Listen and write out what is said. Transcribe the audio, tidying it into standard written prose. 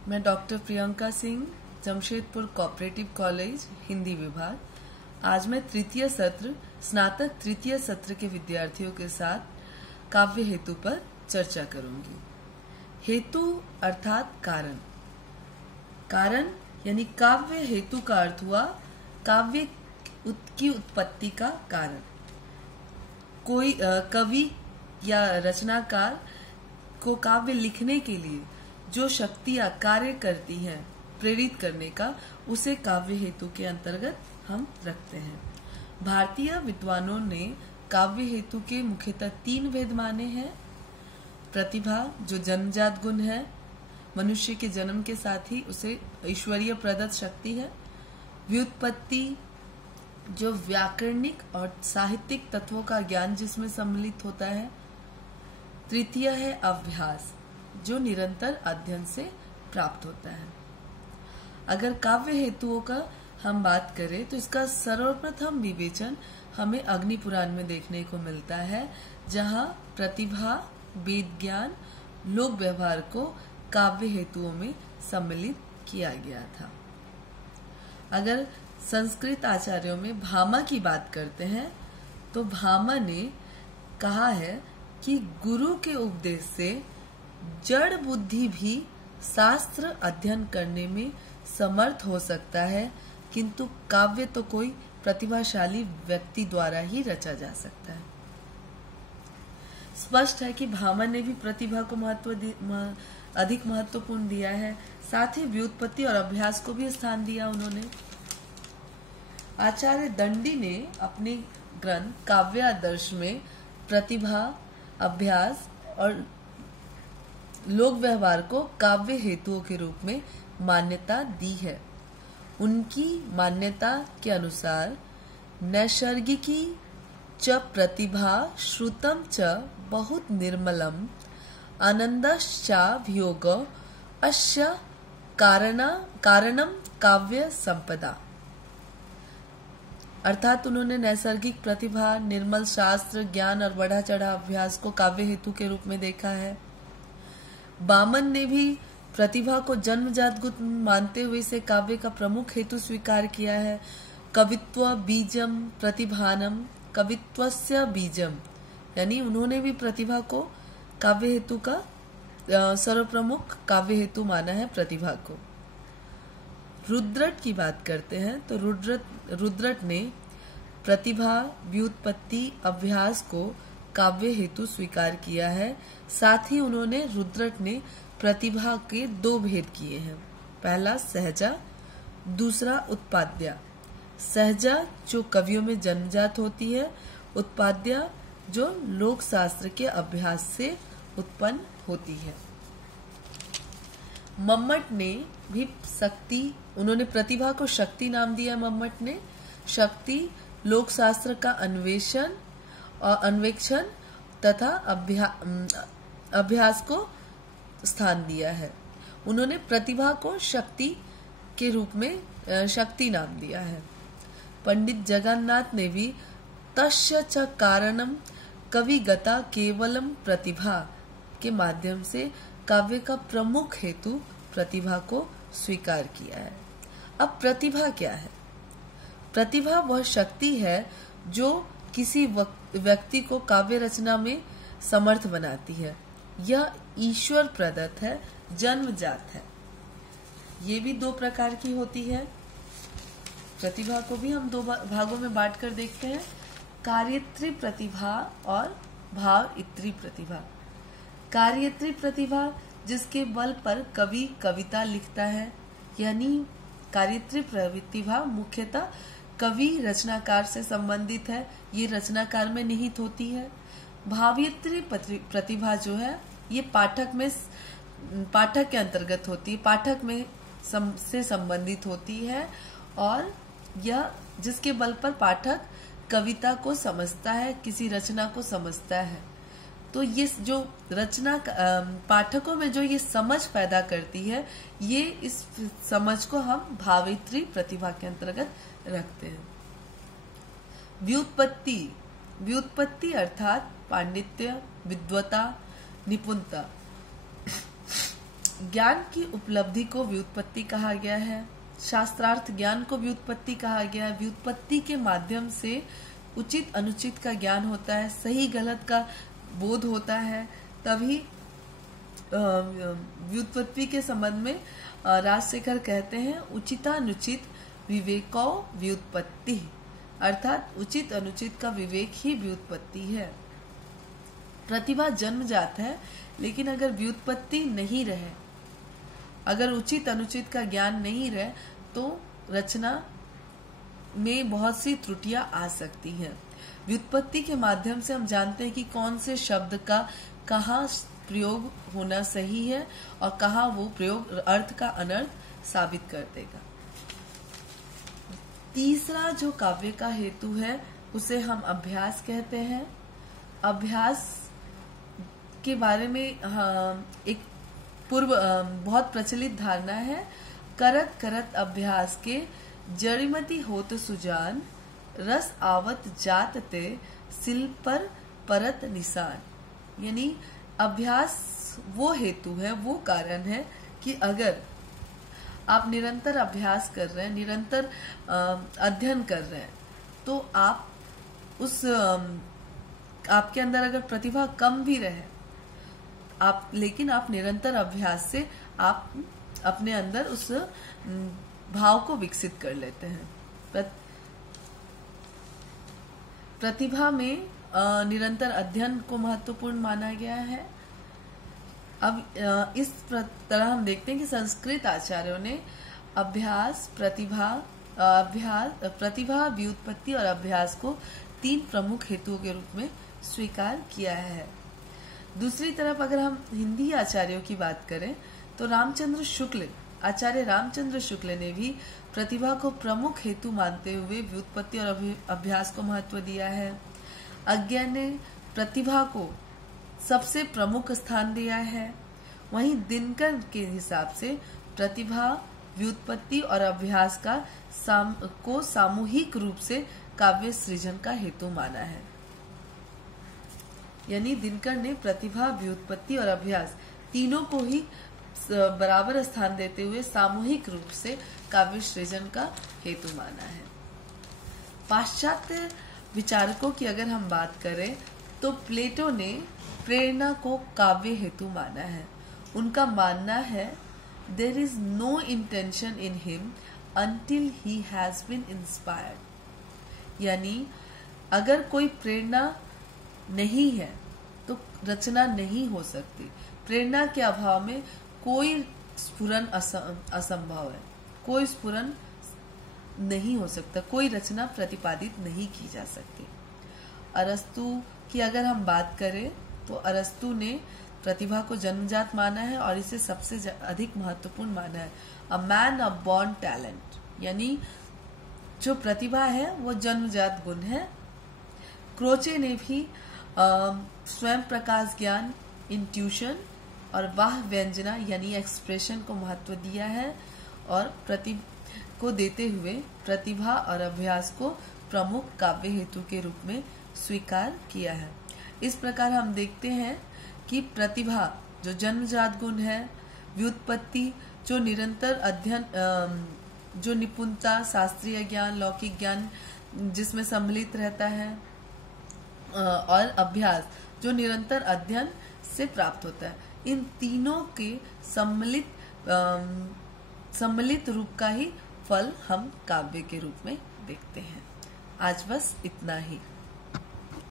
मैं doctor Priyanka Singh, Jamshedpur cooperative college, Hindi विभाग। आज मैं तृतीय सत्र स्नातक तृतीय सत्र के विद्यार्थियों के साथ काव्य हेतु पर चर्चा करूंगी। हेतु अर्थात कारण। कारण यानी काव्य हेतु का अर्थ हुआ काव्य की उत्पत्ति का कारण। कोई कवि या रचनाकार को काव्य लिखने के लिए जो शक्तियां कार्य करती हैं प्रेरित करने का, उसे काव्य हेतु के अंतर्गत हम रखते हैं। भारतीय विद्वानों ने काव्य हेतु के मुख्यतः 3 भेद माने हैं। प्रतिभा, जो जन्मजात गुण है, मनुष्य के जन्म के साथ ही उसे ईश्वरीय प्रदत्त शक्ति है। व्युत्पत्ति, जो व्याकरणिक और साहित्यिक तत्वों का ज्ञान जिसमें सम्मिलित होता है। तृतीय है अभ्यास, जो निरंतर अध्ययन से प्राप्त होता है। अगर काव्य हेतुओं का हम बात करें तो इसका सर्वप्रथम विवेचन हमें अग्नि पुराण में देखने को मिलता है, जहां प्रतिभा, वेद ज्ञान, लोक व्यवहार को काव्य हेतुओं में सम्मिलित किया गया था। अगर संस्कृत आचार्यों में भामा की बात करते हैं तो भामा ने कहा है कि गुरु के उपदेश से जड़ बुद्धि भी शास्त्र अध्ययन करने में समर्थ हो सकता है, किंतु काव्य तो कोई प्रतिभाशाली व्यक्ति द्वारा ही रचा जा सकता है। स्पष्ट है कि भामा ने भी प्रतिभा को अधिक महत्वपूर्ण दिया है, साथ ही व्युत्पत्ति और अभ्यास को भी स्थान दिया उन्होंने। आचार्य दंडी ने अपने ग्रंथ काव्य आदर्श में प्रतिभा, अभ्यास और लोक व्यवहार को काव्य हेतुओं के रूप में मान्यता दी है। उनकी मान्यता के अनुसार नैसर्गिकी च प्रतिभा श्रुतम च बहुत निर्मलम आनंदश्चाभियोग अस्य कारणम काव्य संपदा। अर्थात उन्होंने नैसर्गिक प्रतिभा, निर्मल शास्त्र ज्ञान और बढ़ा चढ़ा अभ्यास को काव्य हेतु के रूप में देखा है। बामन ने भी प्रतिभा को जन्मजात गुण मानते हुए इसे काव्य का प्रमुख हेतु स्वीकार किया है। कवित्व बीजम प्रतिभानम कवित्वस्य बीजम, यानी उन्होंने भी प्रतिभा को काव्य हेतु का सर्वप्रमुख काव्य हेतु माना है प्रतिभा को। रुद्रट की बात करते हैं तो रुद्रट ने प्रतिभा, व्युत्पत्ति, अभ्यास को काव्य हेतु स्वीकार किया है। साथ ही उन्होंने रुद्रट ने प्रतिभा के 2 भेद किए हैं। पहला सहजा, दूसरा उत्पाद्या। सहजा जो कवियों में जन्मजात होती है, उत्पाद्या जो लोक शास्त्र के अभ्यास से उत्पन्न होती है। मम्मट ने भी उन्होंने प्रतिभा को शक्ति नाम दिया। मम्मट ने शक्ति, लोक शास्त्र का अन्वेक्षण तथा अभ्यास को स्थान दिया है। उन्होंने प्रतिभा को शक्ति के रूप में शक्ति नाम दिया है। पंडित जगन्नाथ ने भी तस्य च कारणम कविगता केवलम प्रतिभा के माध्यम से काव्य का प्रमुख हेतु प्रतिभा को स्वीकार किया है। अब प्रतिभा क्या है? प्रतिभा वह शक्ति है जो किसी व्यक्ति को काव्य रचना में समर्थ बनाती है। यह ईश्वर प्रदत्त है, जन्मजात है। ये भी 2 प्रकार की होती है। प्रतिभा को भी हम 2 भागों में बांटकर देखते हैं, कार्यत्री प्रतिभा और भावइत्री प्रतिभा। कार्यत्री प्रतिभा जिसके बल पर कवि कविता लिखता है, यानी कार्यत्री प्रतिभा मुख्यतः कवि रचनाकार से संबंधित है, ये रचनाकार में निहित होती है। भावयित्री प्रतिभा जो है ये पाठक के अंतर्गत होती है, पाठक में से संबंधित होती है, और यह जिसके बल पर पाठक कविता को समझता है, किसी रचना को समझता है। तो ये जो रचना पाठकों में जो ये समझ पैदा करती है, ये इस समझ को हम भावयित्री प्रतिभा के अंतर्गत रखते हैं। व्युत्पत्ति अर्थात पांडित्य, विद्वता, निपुणता। ज्ञान की उपलब्धि को व्युत्पत्ति कहा गया है। शास्त्रार्थ ज्ञान को व्युत्पत्ति कहा गया है। व्युत्पत्ति के माध्यम से उचित अनुचित का ज्ञान होता है, सही गलत का बोध होता है। तभी व्युत्पत्ति के संबंध में राजशेखर कहते हैं उचितानुचित विवेको व्युत्पत्ति, अर्थात उचित अनुचित का विवेक ही व्युत्पत्ति है। प्रतिभा जन्मजात है, लेकिन अगर व्युत्पत्ति नहीं रहे, अगर उचित अनुचित का ज्ञान नहीं रहे, तो रचना में बहुत सी त्रुटियां आ सकती हैं। व्युत्पत्ति के माध्यम से हम जानते हैं कि कौन से शब्द का कहाँ प्रयोग होना सही है और कहाँ वो प्रयोग अर्थ का अनर्थ साबित कर देगा। तीसरा जो काव्य का हेतु है उसे हम अभ्यास कहते हैं। अभ्यास के बारे में एक पूर्व बहुत प्रचलित धारणा है, करत करत अभ्यास के जड़िमती होत सुजान, रस आवत जात ते सिल पर परत निशान। यानी अभ्यास वो हेतु है, वो कारण है कि अगर आप निरंतर अभ्यास कर रहे हैं, निरंतर अध्ययन कर रहे हैं, तो आप उस आपके अंदर अगर प्रतिभा कम भी रहे, लेकिन आप निरंतर अभ्यास से आप अपने अंदर उस भाव को विकसित कर लेते हैं। प्रतिभा में निरंतर अध्ययन को महत्वपूर्ण माना गया है। अब इस तरह हम देखते हैं कि संस्कृत आचार्यों ने प्रतिभा, व्युत्पत्ति और अभ्यास को 3 प्रमुख हेतुओं के रूप में स्वीकार किया है। दूसरी तरफ अगर हम हिंदी आचार्यों की बात करें तो आचार्य रामचंद्र शुक्ल ने भी प्रतिभा को प्रमुख हेतु मानते हुए व्युत्पत्ति और अभ्यास को महत्व दिया है। अज्ञा ने प्रतिभा को सबसे प्रमुख स्थान दिया है। वहीं दिनकर के हिसाब से प्रतिभा, व्युत्पत्ति और अभ्यास को सामूहिक रूप से काव्य सृजन का हेतु माना है। यानी दिनकर ने प्रतिभा, व्युत्पत्ति और अभ्यास तीनों को ही बराबर स्थान देते हुए सामूहिक रूप से काव्य सृजन का हेतु माना है। पाश्चात्य विचारकों की अगर हम बात करें तो प्लेटो ने प्रेरणा को काव्य हेतु माना है। उनका मानना है there is no intention in him until he has been inspired. यानी अगर कोई प्रेरणा नहीं है तो रचना नहीं हो सकती। प्रेरणा के अभाव में कोई स्फुरन असंभव है, कोई स्फुरन नहीं हो सकता, कोई रचना प्रतिपादित नहीं की जा सकती। अरस्तु की अगर हम बात करें तो अरस्तु ने प्रतिभा को जन्मजात माना है और इसे सबसे अधिक महत्वपूर्ण माना है। A man of born talent, यानी जो प्रतिभा है वो जन्मजात गुण है। क्रोचे ने भी स्वयं प्रकाश ज्ञान, इंट्यूशन और वाह व्यंजना यानी एक्सप्रेशन को महत्व दिया है और को देते हुए प्रतिभा और अभ्यास को प्रमुख काव्य हेतु के रूप में स्वीकार किया है। इस प्रकार हम देखते हैं कि प्रतिभा जो जन्मजात गुण है, व्युत्पत्ति जो निरंतर अध्ययन, जो निपुणता, शास्त्रीय ज्ञान, लौकिक ज्ञान जिसमें सम्मिलित रहता है, और अभ्यास जो निरंतर अध्ययन से प्राप्त होता है, इन तीनों के सम्मिलित रूप का ही फल हम काव्य के रूप में देखते हैं। आज बस इतना ही।